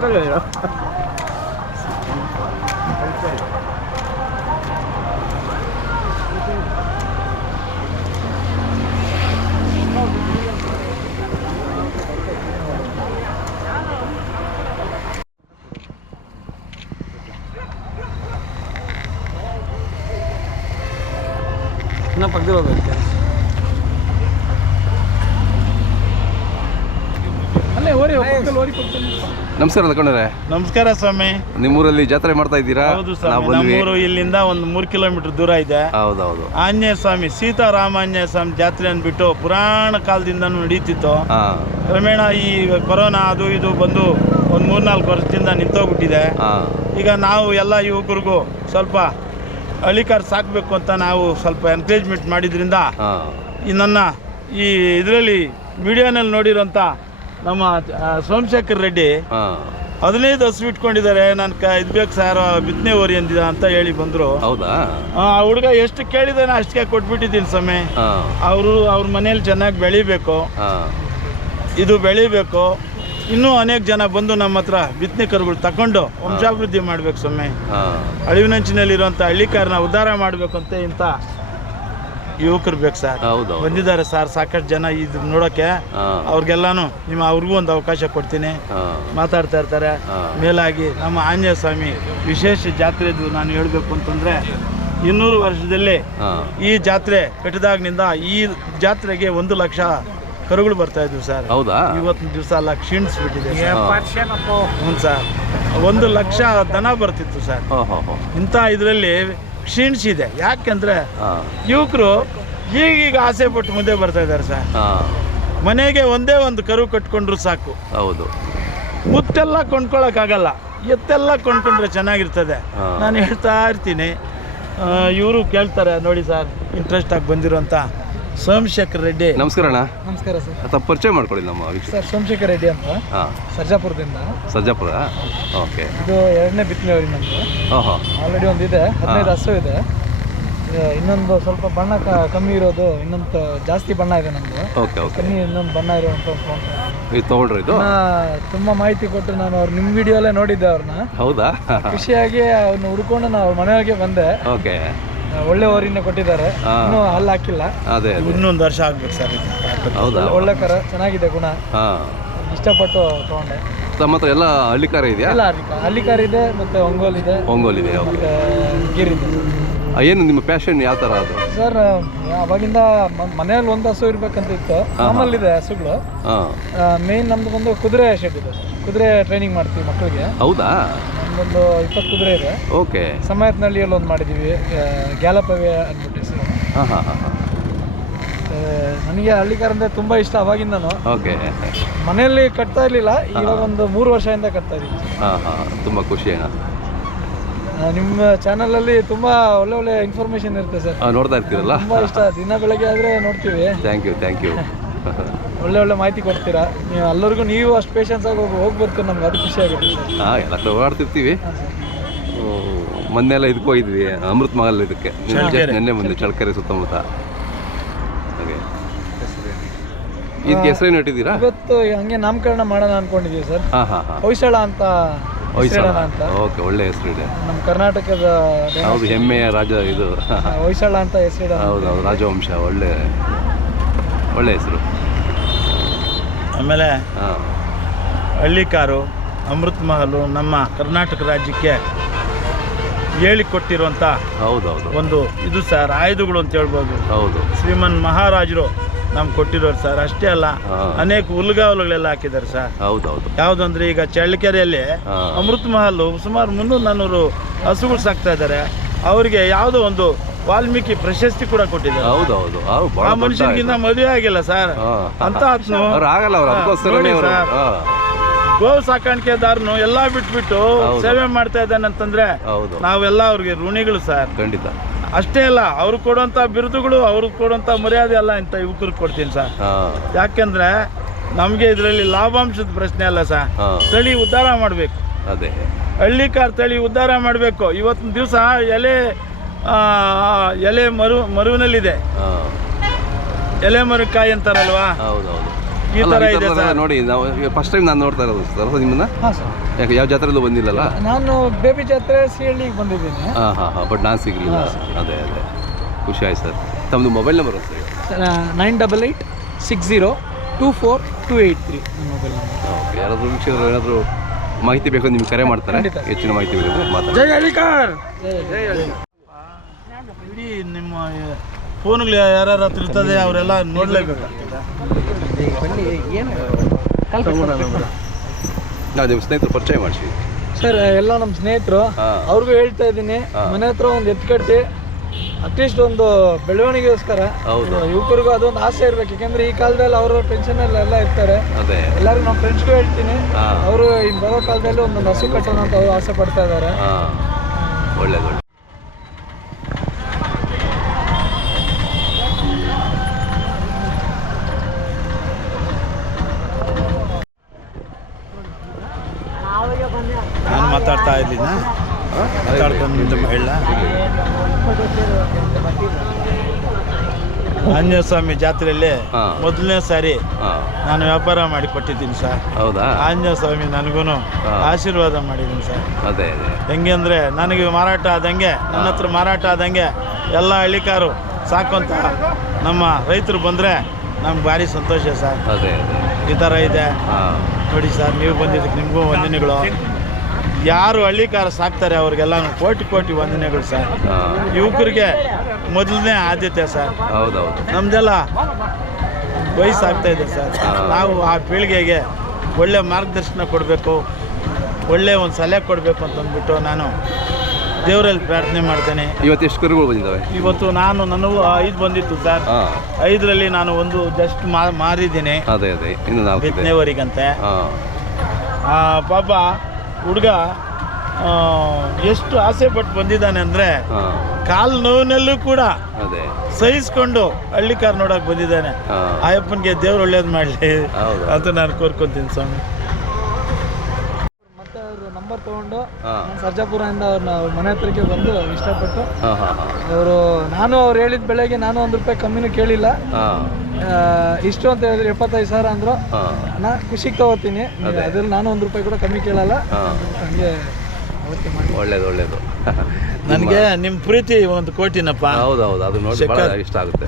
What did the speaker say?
ಪಕ್ಕದಲ್ಲಿ ಹೋಗುತ್ತೆ ಅಲ್ಲೇ ಓರಿ ನಮಸ್ಕಾರ ತಗೊಂಡ್ರೆ. ನಮಸ್ಕಾರ ಸ್ವಾಮಿ. ನಿಮ್ಮೂರಲ್ಲಿ ಜಾತ್ರೆ ಮಾಡ್ತಾ ಇದ್ದೀರಾ? ಹೌದು ಸ್ವಾಮಿ, ನಮ್ಮೂರು ಇಲ್ಲಿಂದ ಒಂದು 3 ಕಿಲೋಮೀಟರ್ ದೂರ ಇದೆ. ಹೌದೌದು. ಆಂಜನೇಯ ಸ್ವಾಮಿ, ಸೀತಾರಾಮ ಆಂಜನೇಯ ಸ್ವಾಮಿ ಜಾತ್ರೆ ಅಂದ್ಬಿಟ್ಟು ಪುರಾಣ ಕಾಲದಿಂದನೂ ನಡೀತಿತ್ತು. ಕ್ರಮೇಣ ಈ ಕೊರೋನಾ ಅದು ಇದು ಬಂದು ಒಂದು 3-4 ವರ್ಷದಿಂದ ನಿಂತೋಗ್ಬಿಟ್ಟಿದೆ. ಈಗ ನಾವು ಎಲ್ಲ ಯುವಕರಿಗೂ ಸ್ವಲ್ಪ ಹಳ್ಳಿಕಾರ್ ಸಾಕಬೇಕು ಅಂತ ನಾವು ಸ್ವಲ್ಪ ಎನ್ಕರೇಜ್ಮೆಂಟ್ ಮಾಡಿದ್ರಿಂದ ನನ್ನ ಈ ಇದರಲ್ಲಿ ವಿಡಿಯೋನಲ್ಲಿ ನೋಡಿರೋಂಥ ನಮ್ಮ ಸೋಮಶೇಖರ್ ರೆಡ್ಡಿ 15 ಹಸು ಇಟ್ಕೊಂಡಿದ್ದಾರೆ. ನಾನು ಇದು ಬೇಕು ಸರ್ ಬಿತ್ತನೆ ಓರಿ ಅಂದಿದ ಅಂತ ಹೇಳಿ ಬಂದರು. ಹೌದಾ? ಆ ಹುಡುಗ ಎಷ್ಟು ಕೇಳಿದಾನೆ ಅಷ್ಟಕ್ಕೆ ಕೊಟ್ಬಿಟ್ಟಿದ್ದೀನಿ ಸಮಯ. ಅವ್ರ ಮನೇಲಿ ಚೆನ್ನಾಗಿ ಬೆಳಿಬೇಕು, ಇದು ಬೆಳಿಬೇಕು. ಇನ್ನೂ ಅನೇಕ ಜನ ಬಂದು ನಮ್ಮ ಹತ್ರ ಬಿತ್ತನೆ ಕರುಗಳು ತಗೊಂಡು ವಂಶಾಭಿವೃದ್ಧಿ ಮಾಡ್ಬೇಕು ಸಮಯ. ಅಳಿವಿನಂಚಿನಲ್ಲಿರುವಂಥ ಹಳ್ಳಿಕಾರನ ಉದ್ಧಾರ ಮಾಡಬೇಕು ಅಂತ ಇಂಥ ಯುವಕರು ಬೇಕು ಸರ್. ಬಂದಿದ್ದಾರೆ ಸರ್ ಸಾಕಷ್ಟು ಜನ ಇದು ನೋಡೋಕ್ಕೆ. ಅವ್ರಿಗೆಲ್ಲಾನು ಅವ್ರಿಗೂ ಒಂದು ಅವಕಾಶ ಕೊಡ್ತೀನಿ, ಮಾತಾಡ್ತಾ ಇರ್ತಾರೆ. ಮೇಲಾಗಿ ನಮ್ಮ ಆಂಜನೇಯ ಸ್ವಾಮಿ ವಿಶೇಷ ಜಾತ್ರೆದು ನಾನು ಹೇಳಬೇಕು ಅಂತಂದರೆ 200 ವರ್ಷದಲ್ಲಿ ಈ ಜಾತ್ರೆ ಕಟ್ಟಿದಾಗಿನಿಂದ ಈ ಜಾತ್ರೆಗೆ 1 ಲಕ್ಷ ಕರುಗಳು ಬರ್ತಾ ಇದ್ವು ಸರ್. ಇವತ್ತಿನ ದಿವಸ ಎಲ್ಲ ಕ್ಷೀಣಿಸ್ಬಿಟ್ಟಿದೆ. ಹ್ಞೂ ಸರ್, 1 ಲಕ್ಷ ದನ ಬರ್ತಿತ್ತು ಸರ್. ಇಂಥ ಇದರಲ್ಲಿ ಕ್ಷೀಣಿಸಿದೆ. ಯಾಕೆಂದ್ರೆ ಯುವಕರು ಈಗೀಗ ಆಸೆ ಪಟ್ಟು ಮುಂದೆ ಬರ್ತಾ ಇದ್ದಾರೆ ಸರ್. ಮನೆಗೆ ಒಂದೇ ಒಂದು ಕರು ಕಟ್ಕೊಂಡ್ರು ಸಾಕು. ಹೌದು. ಮುತ್ತೆಲ್ಲ ಕೊಂಡ್ಕೊಳಕ್ಕಾಗಲ್ಲ, ಎತ್ತೆಲ್ಲ ಕೊಂಡ್ಕೊಂಡ್ರೆ ಚೆನ್ನಾಗಿರ್ತದೆ. ನಾನು ಹೇಳ್ತಾ ಇರ್ತೀನಿ, ಇವರು ಕೇಳ್ತಾರೆ ನೋಡಿ ಸರ್. ಇಂಟ್ರೆಸ್ಟ್ ಆಗಿ ಬಂದಿರೋಂಥ ಸೋಮಶೇಖರ್ ರೆಡ್ಡಿ. ನಮಸ್ಕಾರ ಅಣ್ಣ. ನಮಸ್ಕಾರ ಸರ್. ಅಥವಾ ಪರಿಚಯ ಮಾಡ್ಕೊಳ್ಳಿ ನಮ್ಮ ಸರ್. ಸೋಮಶೇಖರ್ ರೆಡ್ಡಿ ಅಂತ, ಸರ್ಜಾಪುರದಿಂದ. ಸರ್ಜಾಪುರ, ಓಕೆ. ಇದು 2ನೇ ಬಿತ್ತನೆ ಅವರಿ ನಮ್ಮದು. ಆಲ್ರೆಡಿ ಒಂದಿದೆ, 15 ಹಸು ಇದೆ. ಇನ್ನೊಂದು ಸ್ವಲ್ಪ ಬಣ್ಣ ಕಮ್ಮಿ ಇರೋದು, ಇನ್ನೊಂದು ಜಾಸ್ತಿ ಬಣ್ಣ ಇದೆ ನಮ್ಮದು. ಕಮ್ಮಿ ಇನ್ನೊಂದು ಬಣ್ಣ ಇರೋಂಥ ತೊಗೊಂಡ್ರಿ. ಇದು ತುಂಬ ಮಾಹಿತಿ ಕೊಟ್ಟು ನಾನು ನಿಮ್ಮ ವಿಡಿಯೋಲ್ಲೇ ನೋಡಿದ್ದೆ ಅವ್ರನ್ನ. ಹೌದಾ? ಖುಷಿಯಾಗಿ ಅವ್ರನ್ನ ಹುಡ್ಕೊಂಡು ನಾನು ಅವ್ರ ಮನೆಯೊಳಗೆ ಬಂದೆ. ಓಕೆ. ಒಳ್ಳೆ ಓರಿನ ಕೊಟ್ಟಿದ್ದಾರೆ, ಇನ್ನೂ ಹಲ್ಲು ಹಾಕಿಲ್ಲ. ಇನ್ನೊಂದು ವರ್ಷ ಆಗ್ಬೇಕು ಸರ್. ಒಳ್ಳೆ ಕರ, ಚೆನ್ನಾಗಿದೆ ಗುಣ, ಇಷ್ಟಪಟ್ಟು ತಗೊಂಡೆ. ತಮ್ಮ ಹತ್ರ ಎಲ್ಲ ಹಳ್ಳಿಕಾರ ಇದೆಯಾ? ಎಲ್ಲ ಹಳ್ಳಿಕಾರ ಇದೆ, ಮತ್ತೆ ಒಂಗೋಲ್ ಇದೆ. ಮತ್ತೆ ಗೀರ್ ಇದೆ. ಏನು ನಿಮ್ಮ ಪ್ಯಾಷನ್ ಯಾವ ಥರ ಅದು ಸರ್? ಅವಾಗಿಂದ ಮನೆಯಲ್ಲಿ ಒಂದು ಹಸು ಇರ್ಬೇಕಂತ ಇತ್ತು. ನಮ್ಮಲ್ಲಿದೆ ಹಸುಗಳು. ಮೇನ್ ನಮ್ದು ಬಂದು ಕುದುರೆ ಶೆಡ್ ಇದೆ. ಕುದುರೆ ಟ್ರೈನಿಂಗ್ ಮಾಡ್ತೀವಿ ಮಕ್ಕಳಿಗೆ. ಹೌದಾ? ನಮ್ದೊಂದು 20 ಕುದುರೆ ಇದೆ. ಓಕೆ. ಸಮಯತ್ನಳ್ಳಿಯಲ್ಲಿ ಒಂದು ಮಾಡಿದ್ದೀವಿ, ಗ್ಯಾಲಪವೇ ಅಂದ್ಬಿಟ್ಟು ಹೆಸರು. ನನಗೆ ಹಳ್ಳಿಕಾರ ಅಂದರೆ ತುಂಬ ಇಷ್ಟ ಅವಾಗಿಂದನು. ಓಕೆ. ಮನೆಯಲ್ಲಿ ಕಟ್ತಾ ಇರಲಿಲ್ಲ, ಇವಾಗ ಒಂದು 3 ವರ್ಷದಿಂದ ಕಟ್ತಾ ಇದ್ದೀವಿ. ತುಂಬ ಖುಷಿ. ನಿಮ್ಮ ಚಾನಲಲ್ಲಿ ತುಂಬ ಒಳ್ಳೆ ಇನ್ಫಾರ್ಮೇಶನ್ ಇರುತ್ತೆ ಸರ್. ನೋಡ್ತಾ ಇರ್ತೀರಲ್ಲ, ತುಂಬ ಇಷ್ಟ. ದಿನ ಬೆಳಗ್ಗೆ ಆದರೆ ನೋಡ್ತೀವಿ. Thank you. ಒಳ್ಳೆ ಮಾಹಿತಿ ಕೊಡ್ತೀರಾ ನೀವು. ಎಲ್ಲರಿಗೂ ನೀವು ಅಷ್ಟು ಪೇಷನ್ಸ್ ಆಗಿ ಹೋಗ್ಬರ್ತೀರಿ, ನಮ್ಗೆ ಅದು ಖುಷಿ ಆಗುತ್ತೆ ಸರ್. ಎಲ್ಲ ಓಡಾಡ್ತಿರ್ತೀವಿ. ಮೊನ್ನೆಲ್ಲ ಇದಕ್ಕೆ ಹೋಗಿದ್ವಿ, ಅಮೃತ್ ಮಹಲ್. ಇದಕ್ಕೆ ನೆನ್ನೆ ಮುಂದೆ ಚಳ್ಳಕೆರೆ ಸುತ್ತಮುತ್ತ. ಹಾಗೆ ಇದಕ್ಕೆ ಹೆಸರೇನು ಇಟ್ಟಿದ್ದೀರಾ? ಇವತ್ತು ಹಂಗೆ ನಾಮಕರಣ ಮಾಡೋಣ ಅನ್ಕೊಂಡಿದ್ದೀವಿ ಸರ್. ಹೊಯ್ಸಳ ಅಂತ. ಓಕೆ, ಒಳ್ಳೆ ಹೆಸರಿದೆ. ನಮ್ಮ ಕರ್ನಾಟಕದ ಹೌದು, ಹೆಮ್ಮೆಯ ರಾಜ ಇದು ಹೊಯ್ಸಳ ಅಂತ ಹೆಸರಿಡ. ಹೌದು, ರಾಜವಂಶ. ಒಳ್ಳೆ ಹೆಸರು. ಆಮೇಲೆ ಹಳ್ಳಿಕಾರು, ಅಮೃತ್ ಮಹಲು ನಮ್ಮ ಕರ್ನಾಟಕ ರಾಜ್ಯಕ್ಕೆ ಹೇಳಿಕೊಟ್ಟಿರುವಂಥ ಒಂದು ಇದು ಸರ್, ಆಯುಧಗಳು ಅಂತ ಹೇಳ್ಬೋದು. ಹೌದು. ಶ್ರೀಮನ್ ಮಹಾರಾಜರು ನಮ್ಗೆ ಕೊಟ್ಟಿರೋರು ಸರ್. ಅಷ್ಟೇ ಅಲ್ಲ, ಅನೇಕ ಹುಲ್ಗಾವಲುಗಳೆಲ್ಲ ಹಾಕಿದ್ದಾರೆ ಸರ್. ಯಾವುದಂದ್ರೆ ಈಗ ಚಳ್ಳಕೆರೆಯಲ್ಲಿ ಅಮೃತ್ ಮಹಲ್ ಸುಮಾರು 300-400 ಹಸುಗಳು ಸಾಕ್ತಾ ಇದ್ದಾರೆ. ಅವರಿಗೆ ಯಾವುದೋ ಒಂದು ವಾಲ್ಮೀಕಿ ಪ್ರಶಸ್ತಿ ಕೂಡ ಕೊಟ್ಟಿದ್ದಾರೆ. ಆ ಮನುಷ್ಯನಿಗಿನ್ನ ಮದುವೆ ಆಗಿಲ್ಲ ಸರ್. ಅಂತ ಗೋ ಸಾಕಾಣಿಕೆದಾರನು ಎಲ್ಲ ಬಿಟ್ಬಿಟ್ಟು ಸೇವೆ ಮಾಡ್ತಾ ಇದ್ದಾನೆ ಅಂತಂದ್ರೆ ನಾವೆಲ್ಲ ಅವ್ರಿಗೆ ಋಣಿಗಳು ಸರ್. ಖಂಡಿತ. ಅಷ್ಟೇ ಅಲ್ಲ, ಅವ್ರು ಕೊಡುವಂಥ ಬಿರುದುಗಳು, ಅವ್ರಿಗೆ ಕೊಡುವಂಥ ಮರ್ಯಾದೆ ಎಲ್ಲ ಇಂಥ ಯುವಕರಿಗೆ ಕೊಡ್ತೀನಿ ಸರ್. ಯಾಕೆಂದ್ರೆ ನಮಗೆ ಇದರಲ್ಲಿ ಲಾಭಾಂಶದ ಪ್ರಶ್ನೆ ಅಲ್ಲ ಸರ್. ತಳಿ ಉದ್ಧಾರ ಮಾಡಬೇಕು. ಹಳ್ಳಿಕಾರ್ ತಳಿ ಉದ್ಧಾರ ಮಾಡಬೇಕು. ಇವತ್ತಿನ ದಿವಸ ಎಲೆ ಮರುವಿನಲ್ಲಿದೆ. ಎಲೆ ಮರುಕಾಯಿ ಅಂತಾರಲ್ವಾ, ಈ ಥರ ಇದೆ ಸರ್. ನೋಡಿ ನಾವು ಫಸ್ಟ್ ಟೈಮ್ ನಾನು ನೋಡ್ತಾ ಇರೋದು ಸರ್ ನಿಮ್ಮನ್ನ. ಹಾಂ ಸರ್, ಯಾಕೆ ಯಾವ ಜಾತ್ರೆಲ್ಲೂ ಬಂದಿಲ್ಲಲ್ಲ? ನಾನು ಬೇಬಿ ಜಾತ್ರೆ ಸಿಹಳ್ಳಿಗೆ ಬಂದಿದ್ದೀನಿ. ಹಾಂ but ನಾನು ಸಿಗಲಿಲ್ಲ. ಅದೇ ಖುಷಿ ಆಯ್ತು ಸರ್. ತಮ್ಮದು ಮೊಬೈಲ್ ನಂಬರ್ ಸರ್? 9886024283 ನನ್ನ ಮೊಬೈಲ್ ನಂಬರ್. ಓಕೆ, ಯಾರಾದರೂ ವೀಕ್ಷಕರು ಏನಾದರೂ ಮಾಹಿತಿ ಬೇಕು ನಿಮ್ಗೆ ಕರೆ ಮಾಡ್ತಾರೆ, ಹೆಚ್ಚಿನ ಮಾಹಿತಿ ಬೇಕು ಮಾತಾಡಿ. ಜೈ ಹಳ್ಳಿಕಾರ್. ಇಡೀ ನಿಮ್ಮ ಫೋನ್ಗಳು ಯಾರ ಹತ್ರ ಇರ್ತದೆ ಅವರೆಲ್ಲ ನೋಡಲೇಬೇಕಾಗ್ತದೆ. ನಾವು ನಿಮ್ಮ ಸ್ನೇಹಿತರು ಪರಿಚಯ ಮಾಡಿಸಿ ಸರ್. ಎಲ್ಲ ನಮ್ಮ ಸ್ನೇಹಿತರು, ಅವ್ರಿಗೂ ಹೇಳ್ತಾ ಇದ್ದೀನಿ, ಮನೆ ಹತ್ರ ಒಂದು ಎತ್ತು ಕಟ್ಟಿ ಅಟ್ಲೀಸ್ಟ್ ಒಂದು ಬೆಳವಣಿಗೆಗೋಸ್ಕರ ಯುವಕರಿಗೂ ಅದೊಂದು ಆಸೆ ಇರ್ಬೇಕು. ಯಾಕಂದ್ರೆ ಈ ಕಾಲದಲ್ಲಿ ಅವರು ಟೆನ್ಷನ್ ಎಲ್ಲ ಇರ್ತಾರೆ. ಎಲ್ಲರೂ ನಮ್ಮ ಫ್ರೆಂಡ್ಸ್ಗೂ ಹೇಳ್ತೀನಿ, ಅವರು ಇನ್ನು ಬರೋ ಕಾಲದಲ್ಲಿ ಒಂದೊಂದು ಹಸು ಕಟ್ಟೋಣ ಅಂತ ಅವರು ಆಸೆ ಪಡ್ತಾ ಇದ್ದಾರೆ. ಒಳ್ಳೇದು. ನಾನು ಮಾತಾಡ್ತಾ ಇದ್ದೀನಿ, ಮಾತಾಡ್ಕೊಂಡು ಹೇಳ. ಆಂಜನೇಯ ಸ್ವಾಮಿ ಜಾತ್ರೆಯಲ್ಲಿ ಮೊದಲನೇ ಸಾರಿ ನಾನು ವ್ಯಾಪಾರ ಮಾಡಿ ಕೊಟ್ಟಿದ್ದೀನಿ ಸರ್. ಹೌದಾ? ಆಂಜನೇಯ ಸ್ವಾಮಿ ನನಗೂ ಆಶೀರ್ವಾದ ಮಾಡಿದ್ದೀನಿ ಸರ್. ಅದೇ ಹೆಂಗೆ ಅಂದರೆ ನನಗೆ ಮಾರಾಟ ಆದಂಗೆ, ನನ್ನ ಹತ್ರ ಮಾರಾಟ ಆದಂಗೆ ಎಲ್ಲ ಹಳ್ಳಿಕಾರು ಸಾಕುವಂತ ನಮ್ಮ ರೈತರು ಬಂದರೆ ನಮ್ಗೆ ಭಾರಿ ಸಂತೋಷ ಸರ್. ಈ ಥರ ಇದೆ ನೋಡಿ ಸರ್. ನೀವು ಬಂದಿದ್ದಕ್ಕೆ ನಿಮಗೂ ವಂದನೆಗಳು. ಯಾರು ಹಳ್ಳಿಕಾರ ಸಾಕ್ತಾರೆ ಅವ್ರಿಗೆಲ್ಲ ಕೋಟಿ ಕೋಟಿ ವಂದನೆಗಳು ಸರ್. ಯುವಕರಿಗೆ ಮೊದಲನೇ ಆದ್ಯತೆ ಸರ್. ನಮ್ದೆಲ್ಲ ವಯಸ್ಸಾಗ್ತಾ ಇದೆ ಸರ್. ನಾವು ಆ ಪೀಳಿಗೆಗೆ ಒಳ್ಳೆ ಮಾರ್ಗದರ್ಶನ ಕೊಡಬೇಕು, ಒಳ್ಳೆ ಒಂದು ಸಲಹೆ ಕೊಡಬೇಕು ಅಂತಂದ್ಬಿಟ್ಟು ನಾನು ದೇವರಲ್ಲಿ ಪ್ರಾರ್ಥನೆ ಮಾಡ್ತೇನೆ. ಇವತ್ತು ಎಷ್ಟು ಕರುಗಳು ಬಂದಿದ್ದಾವೆ? ಇವತ್ತು ನನಗೂ 5 ಬಂದಿತ್ತು ಸರ್. 5ರಲ್ಲಿ ನಾನು ಒಂದು ಜಸ್ಟ್ ಮಾರಿದ್ದೀನಿ, ಬಿತ್ತನೆವರೆಗಂತೆ. ಪಾಪ ಹುಡುಗ ಎಷ್ಟು ಆಸೆ ಪಟ್ಟು ಬಂದಿದ್ದಾನೆ ಅಂದರೆ ಕಾಲು ನೋವಿನಲ್ಲೂ ಕೂಡ ಸಹಿಸ್ಕೊಂಡು ಹಳ್ಳಿಕಾರ್ ನೋಡಕ್ ಬಂದಿದ್ದಾನೆ. ಆಯಪ್ಪನಿಗೆ ದೇವ್ರು ಒಳ್ಳೇದು ಮಾಡಲಿ ಅಂತ ನಾನು ಕೋರ್ಕೊಂತೀನಿ ಸ್ವಾಮಿ. ಮತ್ತೆ ಅವರು ನಂಬರ್ ತಗೊಂಡು ಸರ್ಜಾಪುರದಿಂದ ಅವ್ರ ಮನೆ ಹತ್ರಕ್ಕೆ ಬಂದು ಇಷ್ಟಪಟ್ಟು ಅವರು, ಅವ್ರು ಹೇಳಿದ ಬೆಳೆಗೆ ನಾನು ₹1 ಕಮ್ಮಿನೂ ಕೇಳಿಲ್ಲ. ಇಷ್ಟು ಅಂತ ಹೇಳಿದ್ರೆ 75,000 ಅಂದರು. ನಾ ಖುಷಿಗೆ ತಗೋತೀನಿ, ಅದ್ರಲ್ಲಿ ನಾನು ₹1 ಕೂಡ ಕಮ್ಮಿ ಕೇಳಲ್ಲ. ಹಂಗೆ ಒಳ್ಳೇದು. ನನಗೆ ನಿಮ್ಮ ಪ್ರೀತಿ 1 ಕೋಟಿನಪ್ಪ. ಹೌದೌದು, ಅದು ನೋಡಿ ಇಷ್ಟ ಆಗುತ್ತೆ.